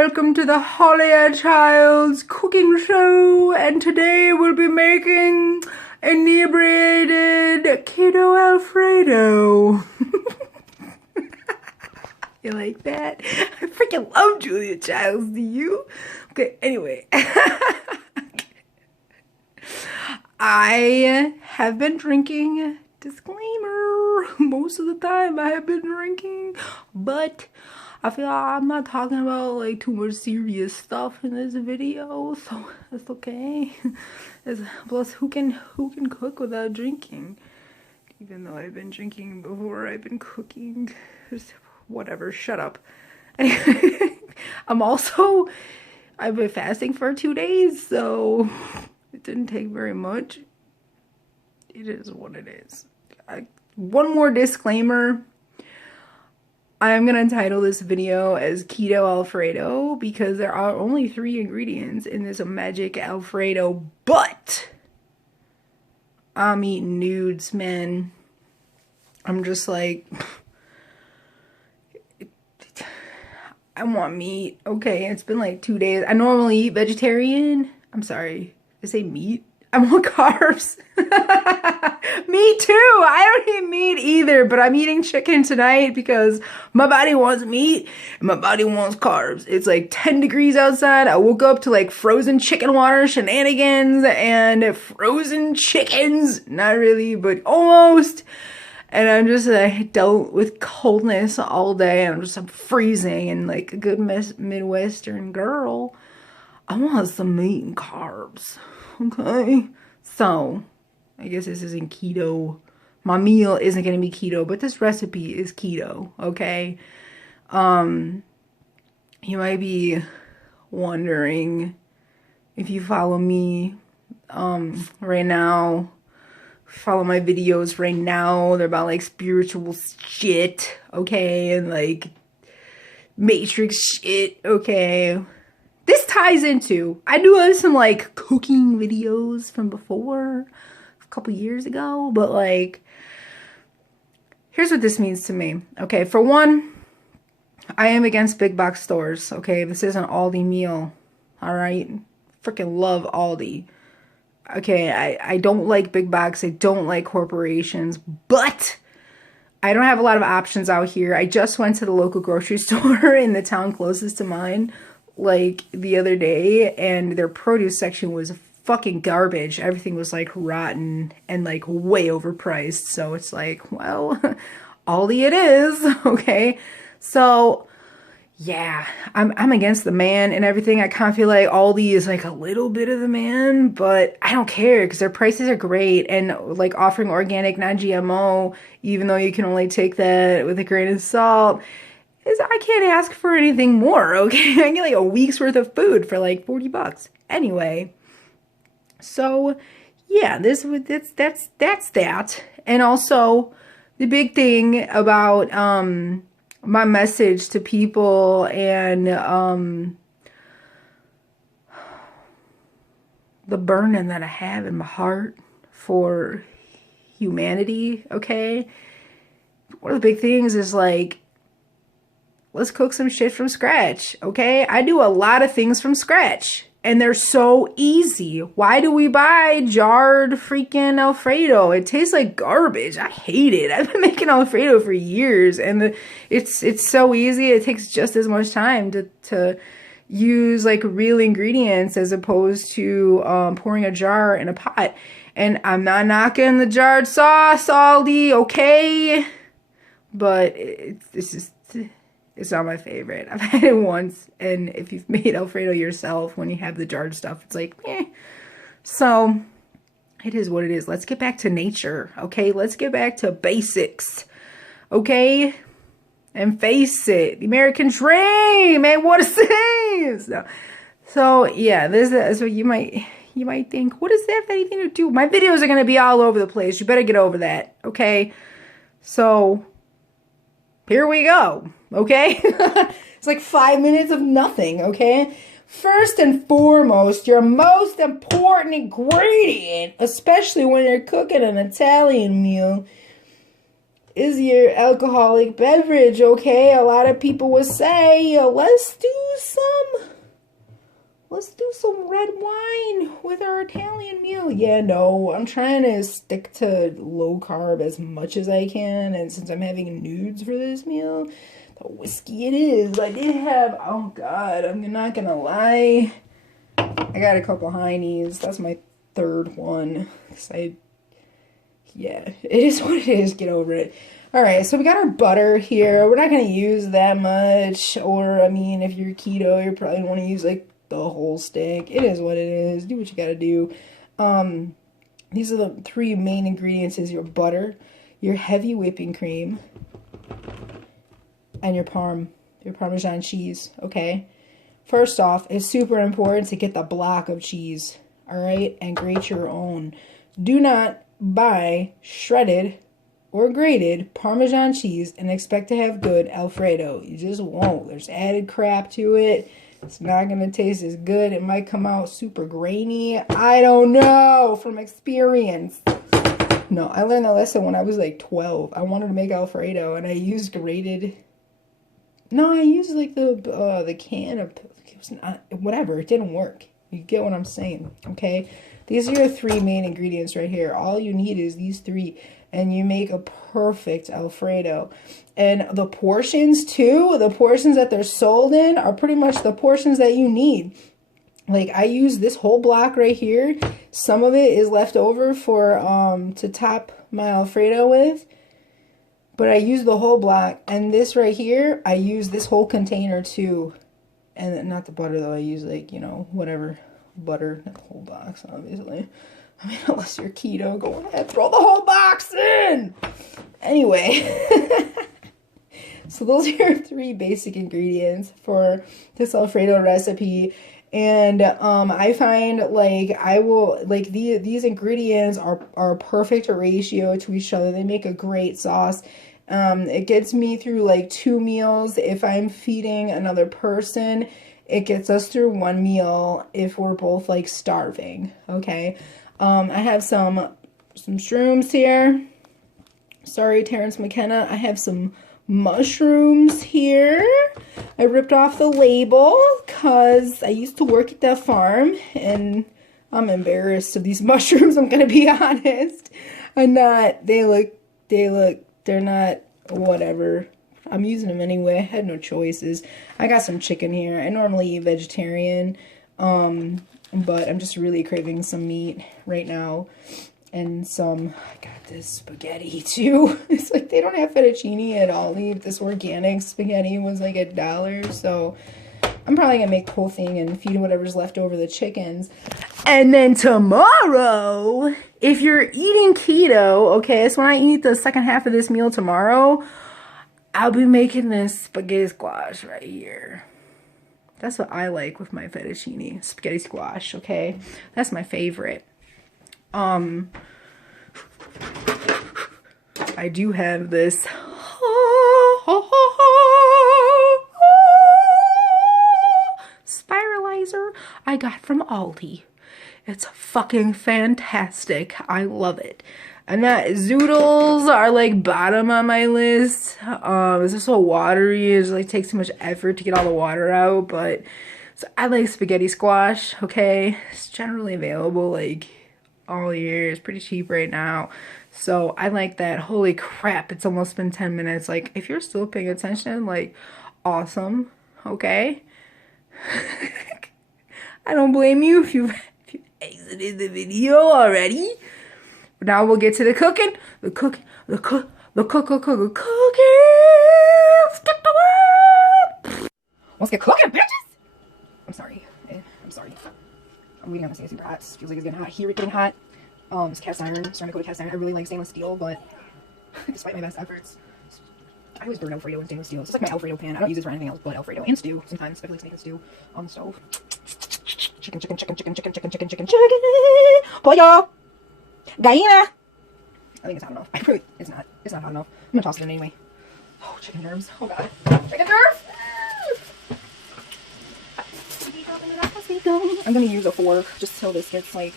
welcome to the Holly Child's cooking show, and today we'll be making inebriated keto Alfredo. You like that? I freaking love Julia Childs, do you? Okay, anyway. I have been drinking, disclaimer, most of the time I have been drinking, but I feel like I'm not talking about like too much serious stuff in this video, so that's okay. Plus, who can cook without drinking? Even though I've been drinking before I've been cooking. Just whatever, shut up. I've been fasting for 2 days, so it didn't take very much. It is what it is. One more disclaimer. I'm gonna title this video as Keto Alfredo because there are only 3 ingredients in this magic Alfredo, but I'm eating nudes, man. I'm just like, I want meat. Okay, it's been like 2 days. I normally eat vegetarian. I'm sorry, I say meat. I want carbs. Me too. I don't eat meat either, but I'm eating chicken tonight because my body wants meat and my body wants carbs. It's like 10 degrees outside. I woke up to like frozen chicken water shenanigans and frozen chickens. Not really, but almost. And I'm just dealt with coldness all day. I'm freezing, and like a good Midwestern girl, I want some meat and carbs. Okay, so I guess this isn't keto. My meal isn't gonna be keto, but this recipe is keto. Okay, you might be wondering if you follow me right now. Follow my videos right now. They're about like spiritual shit, okay, and like matrix shit, okay. This ties into, I do have some like cooking videos from before, a couple years ago, but like, here's what this means to me. Okay, for one, I am against big box stores, okay? This is an Aldi meal, all right? Freaking love Aldi. Okay, I don't like big box, I don't like corporations, but I don't have a lot of options out here. I just went to the local grocery store in the town closest to mine, like the other day, and their produce section was fucking garbage. Everything was like rotten and like way overpriced. So it's like, well, Aldi it is, okay? So yeah, I'm against the man and everything. I kind of feel like Aldi is like a little bit of the man, but I don't care because their prices are great, and like offering organic, non-GMO, even though you can only take that with a grain of salt, I can't ask for anything more, okay? I get like a week's worth of food for like 40 bucks. Anyway, so yeah, that's that. And also the big thing about my message to people and the burning that I have in my heart for humanity, okay? One of the big things is like, let's cook some shit from scratch, okay? I do a lot of things from scratch, and they're so easy. Why do we buy jarred freaking Alfredo? It tastes like garbage. I hate it. I've been making Alfredo for years, and it's so easy. It takes just as much time to use like real ingredients as opposed to pouring a jar in a pot. And I'm not knocking the jarred sauce, Aldi, okay? But it's not my favorite. I've had it once, and if you've made Alfredo yourself, when you have the jarred stuff, it's like, eh. So, it is what it is. Let's get back to nature, okay? Let's get back to basics, okay? And face it, the American dream, man, what it is. So yeah, so you might think, what does that have anything to do? My videos are going to be all over the place. You better get over that, okay? So, here we go, okay? It's like 5 minutes of nothing, okay? First and foremost, your most important ingredient, especially when you're cooking an Italian meal, is your alcoholic beverage, okay? A lot of people would say, let's do some red wine with our Italian meal. Yeah, no, I'm trying to stick to low carb as much as I can, and since I'm having nudes for this meal, the whiskey it is. I did have, oh god, I'm not gonna lie, I got a couple heinies. That's my third one. Yeah, it is what it is. Get over it. Alright, so we got our butter here. We're not going to use that much. Or, I mean, if you're keto, you probably want to use, like, the whole stick. It is what it is. Do what you got to do. These are the three main ingredients is your butter, your heavy whipping cream, and your Parmesan cheese, okay? First off, it's super important to get the block of cheese, alright? And grate your own. Do not buy shredded or grated Parmesan cheese and expect to have good Alfredo. You just won't. There's added crap to it. It's not going to taste as good. It might come out super grainy. I don't know from experience. No, I learned that lesson when I was like 12. I wanted to make Alfredo and I used grated. No, I used like the can of, it was not, whatever. It didn't work. You get what I'm saying, okay? These are your three main ingredients right here. All you need is these three, and you make a perfect Alfredo. And the portions too, the portions that they're sold in are pretty much the portions that you need. Like I use this whole block right here. Some of it is left over for to top my Alfredo with. But I use the whole block, and this right here, I use this whole container too. And not the butter though, I use like, you know, whatever butter, not the whole box, obviously. I mean, unless you're keto, go ahead, throw the whole box in! Anyway. So those are your three basic ingredients for this Alfredo recipe. And I find like these ingredients are a perfect ratio to each other. They make a great sauce. It gets me through like 2 meals if I'm feeding another person. It gets us through 1 meal if we're both like starving. Okay. I have some shrooms here. Sorry, Terrence McKenna. I have some mushrooms here. I ripped off the label because I used to work at that farm and I'm embarrassed of these mushrooms, I'm gonna be honest. I'm not, they're not whatever. I'm using them anyway. I had no choices. I got some chicken here. I normally eat vegetarian, but I'm just really craving some meat right now. And I got this spaghetti too. It's like they don't have fettuccine at all. This organic spaghetti was like $1, so I'm probably gonna make the whole thing and feed whatever's left over the chickens. And then tomorrow, if you're eating keto, okay, so when I eat the second half of this meal tomorrow, I'll be making this spaghetti squash right here. That's what I like with my fettuccine, spaghetti squash, okay? That's my favorite. I do have this spiralizer I got from Aldi. It's fucking fantastic. I love it. And that zoodles are like bottom on my list. It's just so watery. It just like takes too much effort to get all the water out. But so I like spaghetti squash. Okay, it's generally available like all year. It's pretty cheap right now. So I like that. Holy crap, it's almost been 10 minutes. Like if you're still paying attention, like awesome. Okay. I don't blame you if you've exited the video already. Now we'll get to the cooking. The cooking. Let's get to work. Let's get cooking, bitches. I'm sorry. I'm really gonna say it's super hot. Feels like it's getting hot. Here it's getting hot. It's cast iron. Starting to go to cast iron. I really like stainless steel, but despite my best efforts, I always burn Alfredo in stainless steel. It's just like my Alfredo pan. I don't use it for anything else but Alfredo and stew. Sometimes I like to make a stew on the stove. Chicken. Pollo. Gallina. I think it's hot enough. It's not. It's not hot enough. I'm gonna toss it in anyway. Oh, chicken nerves. Oh god. Chicken nerves. I'm gonna use a fork just till this gets like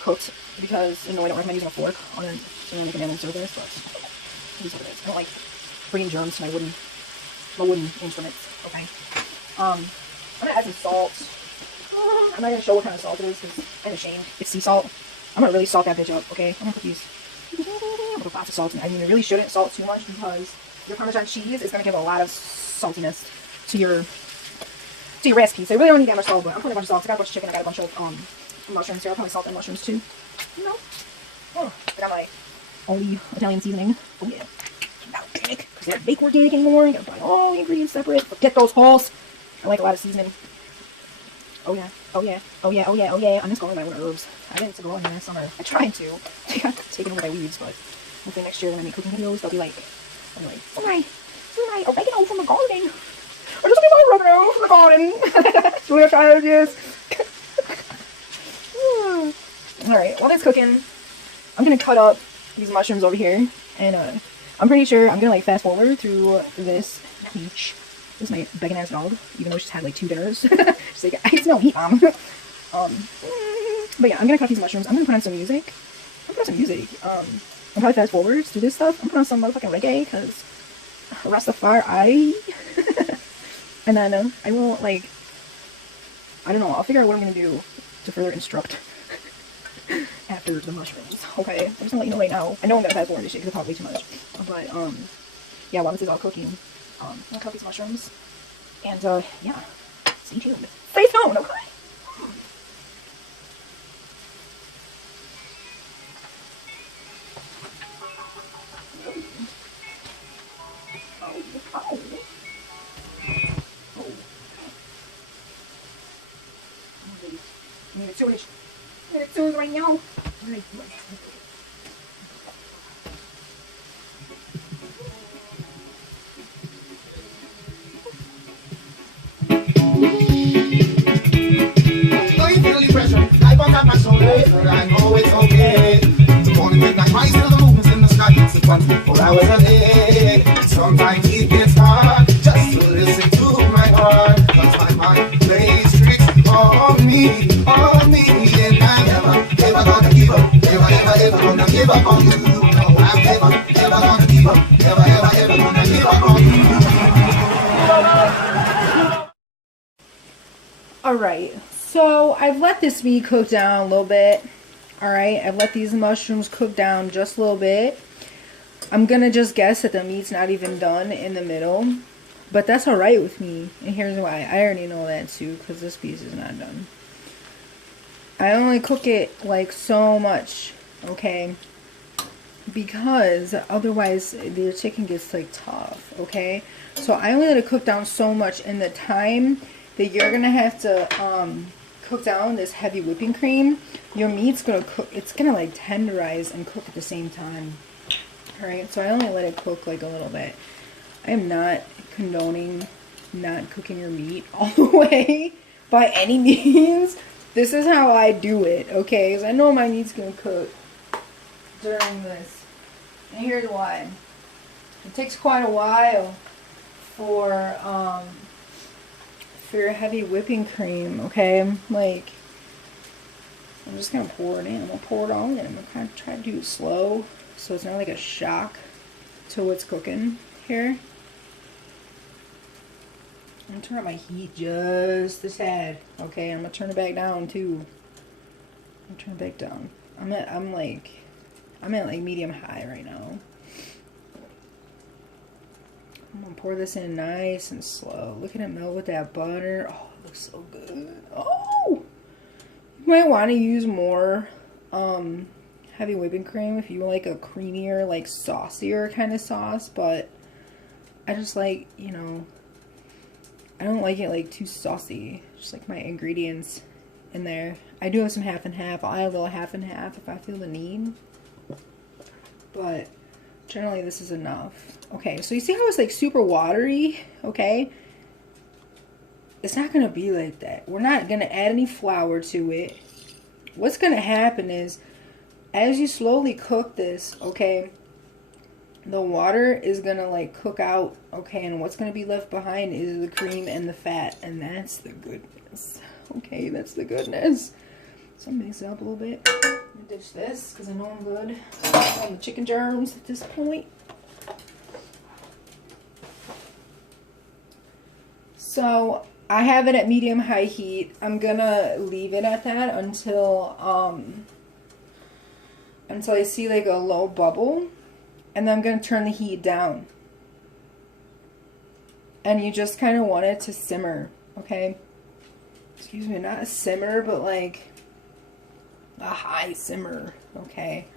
cooked because I don't recommend using a fork on an organic and serve this, but These are I don't like bringing germs to my wooden instruments. Okay. I'm gonna add some salt. I'm not gonna show what kind of salt it is because I'm ashamed. It's sea salt. I'm gonna really salt that bitch up. Okay. I'm gonna put these. I'm gonna put lots of salt in. I mean, you really shouldn't salt too much because your Parmesan cheese is gonna give a lot of saltiness to your recipe. So you really don't need that much salt. But I'm putting a bunch of salt. I got a bunch of chicken. I got a bunch of mushrooms here. I'll probably salt the mushrooms too. You know. Oh, I got my only Italian seasoning. Oh yeah. Not organic, because they don't make organic anymore. You gotta buy all the ingredients separate. Forget those holes. I like a lot of seasoning. Oh yeah, oh yeah, oh yeah, oh yeah, oh yeah. I'm just going with my own herbs. I didn't go in here this summer. I tried to. I got taken over by weeds, but hopefully next year when I make cooking videos, they'll be like, some of my oregano from the garden. Or just my oregano from the garden. So I'm trying to just. Alright, while that's cooking, I'm gonna cut up these mushrooms over here, and I'm pretty sure I'm gonna like fast forward through this peach. This is my begging ass dog, even though she's had like 2 dinners. She's like, I smell meat, mom. But yeah, I'm gonna cut these mushrooms. I'm gonna put on some music. I'm gonna put on some music. I'll probably fast forward through this stuff. I'm putting on some motherfucking reggae because Rastafari. And then I will like, I don't know. I'll figure out what I'm gonna do to further instruct after the mushrooms. Okay, I'm just gonna let you know right now. I know I'm gonna fast forward this shit because it's probably too much. But yeah, while this is all cooking, I'm gonna cut these mushrooms, and yeah, stay tuned. Stay tuned, okay? I need it soon right now. I know it's okay. The morning midnight rise to the movements in the sky. It's the 24 hours a day. Sometimes it gets hard just to listen to my heart. Cause my mind plays tricks on me. And I'm never gonna give up. Never gonna give up on you. No, I'm never gonna give up. Never gonna give up on you. Alright, so I've let this meat cook down a little bit. Alright, I've let these mushrooms cook down just a little bit. I'm gonna just guess that the meat's not even done in the middle. But that's alright with me. And here's why. I already know that too, because this piece is not done. I only cook it like so much, okay? Because otherwise the chicken gets like tough, okay? So I only let it cook down so much in the time that you're gonna have to cook down this heavy whipping cream. Your meat's gonna cook, it's gonna like tenderize and cook at the same time. Alright, so I only let it cook like a little bit. I am not condoning not cooking your meat all the way by any means. This is how I do it, okay? Because I know my meat's gonna cook during this. And here's why. It takes quite a while for your heavy whipping cream, okay? Like, I'm just gonna pour it in. I'm gonna pour it all in. I'm gonna kind of try to do it slow so it's not like a shock to what's cooking here. I'm gonna turn up my heat just a tad, okay? I'm gonna turn it back down too. I'm gonna turn it back down. I'm at like medium high right now. I'm gonna pour this in nice and slow. Look at it melt with that butter. Oh, it looks so good. Oh! You might want to use more heavy whipping cream if you like a creamier, like saucier kind of sauce, but I just like, you know, I don't like it like too saucy. Just like my ingredients in there. I do have some half and half. I'll add a little half and half if I feel the need. But generally this is enough. Okay, so you see how it's like super watery? Okay. It's not going to be like that. We're not going to add any flour to it. What's going to happen is as you slowly cook this, okay, the water is going to like cook out, okay, and what's going to be left behind is the cream and the fat, and that's the goodness. Okay, that's the goodness. So I'm going to mix it up a little bit. I'm going to ditch this because I know I'm good on the chicken germs at this point. So I have it at medium-high heat. I'm gonna leave it at that until I see like a low bubble, and then I'm gonna turn the heat down. And you just kind of want it to simmer, okay? Excuse me, not a simmer, but like a high simmer, okay?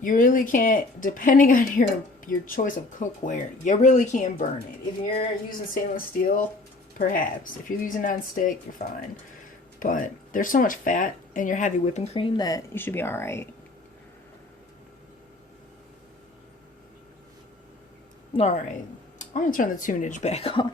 You really can't, depending on your choice of cookware, you really can't burn it. If you're using stainless steel, perhaps. If you're using non-stick, you're fine. But there's so much fat in your heavy whipping cream that you should be alright. Alright. I'm gonna turn the tunage back on.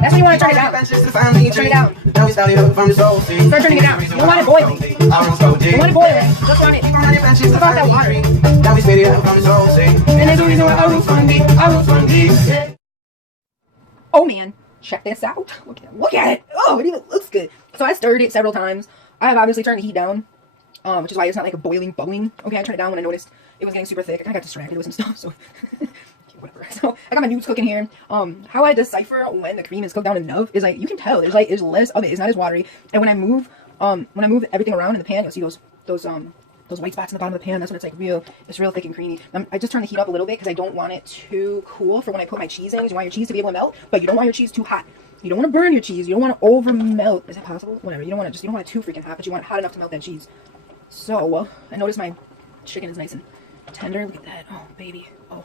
That's when you want to turn it down. Turn it down. Start turning it down. You don't want it boiling. You don't want it boiling. You just want it. It's about that water. And there's a reason why I was funny. Oh man, check this out. Look at it. Oh, it even looks good. So I stirred it several times. I have obviously turned the heat down, which is why it's not like a boiling, bubbling. Okay, I turned it down when I noticed it was getting super thick. I kind of got distracted with some stuff, so whatever. So I got my noodles cooking here. How I decipher when the cream is cooked down enough is like you can tell there's less of it. It's not as watery. And when I move everything around in the pan, you'll see those white spots in the bottom of the pan. That's when it's like it's real thick and creamy. I just turn the heat up a little bit because I don't want it too cool for when I put my cheese in. You want your cheese to be able to melt, but you don't want your cheese too hot. You don't want to burn your cheese. You don't want to over melt. Is that possible? Whatever. You don't want it too freaking hot, but you want it hot enough to melt that cheese. So I notice my chicken is nice and tender. Look at that. Oh baby. Oh,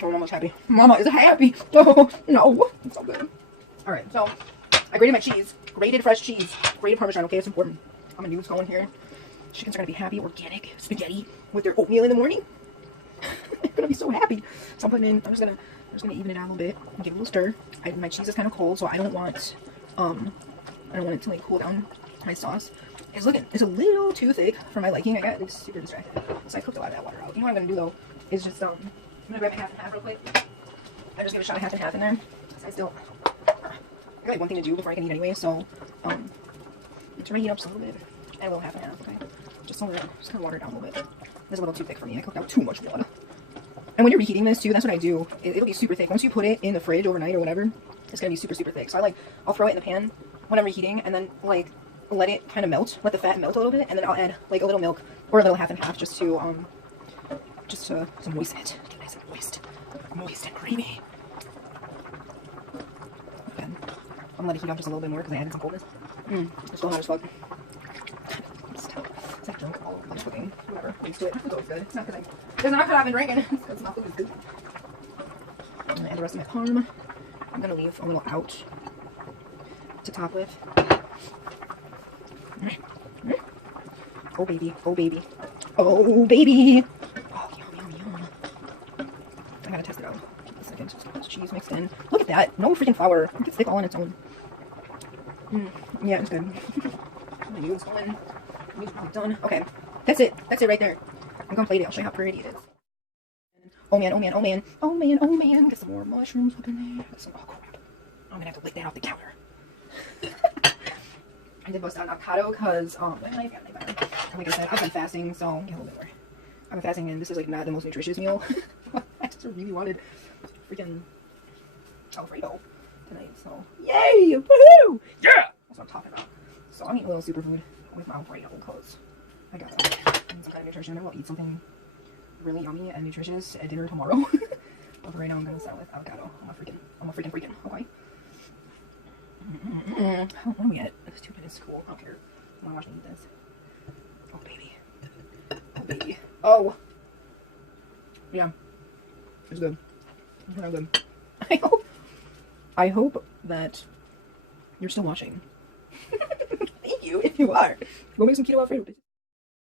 Mama's happy. Mama is happy. Oh no, it's so good. All right, so I grated my cheese. Grated fresh cheese. Grated Parmesan. Okay, it's important. I'm gonna do what's going here. Chickens are gonna be happy. Organic spaghetti with their oatmeal in the morning. They're gonna be so happy. So I'm just gonna even it out a little bit and give it a little stir. My cheese is kind of cold, so I don't want it to like cool down my sauce. It's a little too thick for my liking. I got like, super distracted, so I cooked a lot of that water out. You know what I'm gonna do though is just I'm gonna grab my half and half real quick. I just give a shot of half and half in there. I got like one thing to do before I can eat anyway, so turn my heat up just a little bit. Add a little half and half, okay? Just kind of water it down a little bit. This is a little too thick for me. I cooked out too much water. And when you're reheating this too, that's what I do. It'll be super thick. Once you put it in the fridge overnight or whatever, it's gonna be super, super thick. So I'll throw it in the pan when I'm reheating and then like let it kind of melt, let the fat melt a little bit, and then I'll add like a little milk or a little half and half just to moisten it. Get nice and moist and creamy. Okay. I'm gonna let it heat up just a little bit more because I added some coldness. It's still hot as fuck. It's like drunk all over lunch cooking. Whatever. I'm used to it. It's always good. It's not because I've been drinking. It's because my food is good. I'm gonna add the rest of my parm. I'm gonna leave a little out to top with. Oh baby. Oh baby. Oh baby. Oh yum. I gotta test it out. Give it a second. Just put cheese mixed in. Look at that. No freaking flour. It gets thick all on its own. Yeah, it's good. The noodles going. Noodles probably done. Okay. That's it right there. I'm gonna plate it. I'll show you how pretty it is. Oh man. Get some more mushrooms up in there. Oh crap. I'm gonna have to lick that off the counter. I did bust out an avocado because like I said, I've been fasting, so get a little bit more. I've been fasting and this is like not the most nutritious meal. I just really wanted freaking Alfredo tonight, so yay! Woohoo! Yeah! That's what I'm talking about. So I'm eating a little superfood with my Alfredo because I got some kind of nutrition. I will eat something really yummy and nutritious at dinner tomorrow. But for right now I'm gonna start with avocado. I'm a freaking, okay? How long are we at? It's 2 minutes. Cool. I don't care. I wanna watch me eat this. Oh baby. Oh baby. Oh! Yeah. It's good. It's real good. I hope that you're still watching. Thank you if you are. Go make some keto Alfredo.